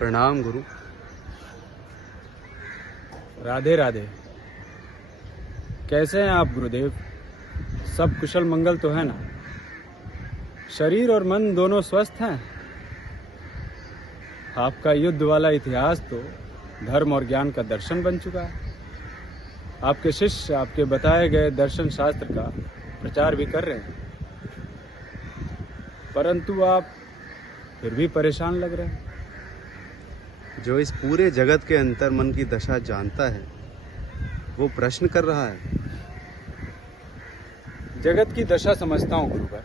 प्रणाम गुरु। राधे राधे। कैसे हैं आप गुरुदेव? सब कुशल मंगल तो है ना? शरीर और मन दोनों स्वस्थ हैं? आपका युद्ध वाला इतिहास तो धर्म और ज्ञान का दर्शन बन चुका है। आपके शिष्य आपके बताए गए दर्शन शास्त्र का प्रचार भी कर रहे हैं, परंतु आप फिर भी परेशान लग रहे हैं। जो इस पूरे जगत के अंतर मन की दशा जानता है वो प्रश्न कर रहा है। जगत की दशा समझता हूँ गुरुवर,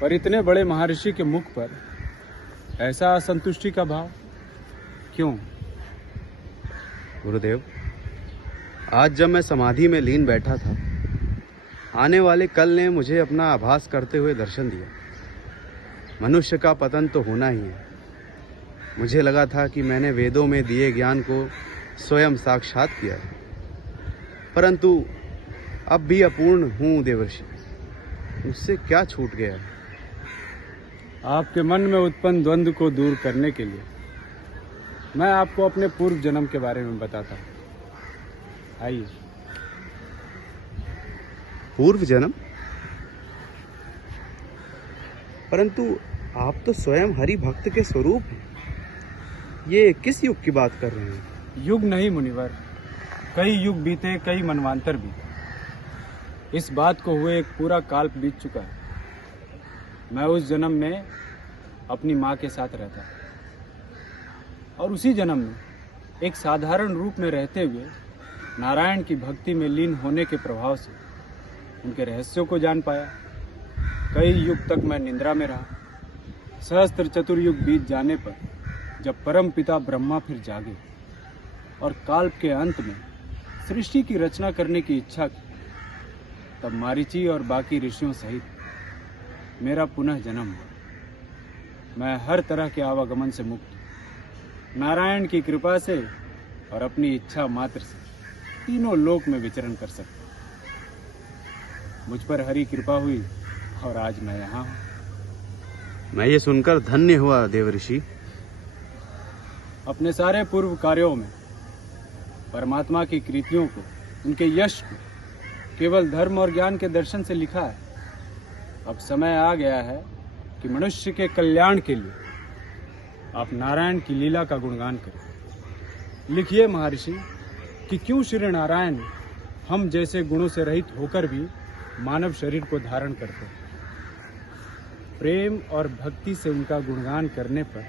पर इतने बड़े महर्षि के मुख पर ऐसा असंतुष्टि का भाव क्यों? गुरुदेव, आज जब मैं समाधि में लीन बैठा था, आने वाले कल ने मुझे अपना आभास करते हुए दर्शन दिया। मनुष्य का पतन तो होना ही है। मुझे लगा था कि मैंने वेदों में दिए ज्ञान को स्वयं साक्षात किया है, परंतु अब भी अपूर्ण हूँ देवर्षि। मुझसे क्या छूट गया? आपके मन में उत्पन्न द्वंद्व को दूर करने के लिए मैं आपको अपने पूर्व जन्म के बारे में बताता हूँ। आइए। पूर्व जन्म? परंतु आप तो स्वयं हरि भक्त के स्वरूप हैं। ये किस युग की बात कर रहे हैं? युग नहीं मुनिवर, कई युग बीते, कई मनवांतर बीते। इस बात को हुए एक पूरा काल बीत चुका है। मैं उस जन्म में अपनी माँ के साथ रहता और उसी जन्म में एक साधारण रूप में रहते हुए नारायण की भक्ति में लीन होने के प्रभाव से उनके रहस्यों को जान पाया। कई युग तक मैं निंद्रा में रहा। सहस्त्र चतुर्युग बीत जाने पर जब परम पिता ब्रह्मा फिर जागे और काल के अंत में सृष्टि की रचना करने की इच्छा की, तब मारीची और बाकी ऋषियों सहित मेरा पुनः जन्म हुआ। मैं हर तरह के आवागमन से मुक्त, नारायण की कृपा से और अपनी इच्छा मात्र से तीनों लोक में विचरण कर सकता। मुझ पर हरि कृपा हुई और आज मैं यहाँ हूँ। मैं ये सुनकर धन्य हुआ देवर्षि। अपने सारे पूर्व कार्यों में परमात्मा की कृतियों को, उनके यश को केवल धर्म और ज्ञान के दर्शन से लिखा है। अब समय आ गया है कि मनुष्य के कल्याण के लिए आप नारायण की लीला का गुणगान करें। लिखिए महर्षि कि क्यों श्री नारायण हम जैसे गुणों से रहित होकर भी मानव शरीर को धारण करते हैं। प्रेम और भक्ति से उनका गुणगान करने पर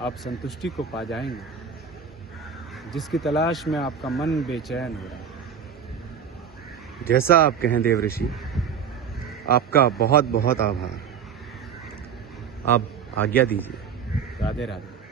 आप संतुष्टि को पा जाएंगे, जिसकी तलाश में आपका मन बेचैन हो रहा है। जैसा आप कहें देवर्षि, आपका बहुत बहुत आभार। आप आज्ञा दीजिए। राधे राधे।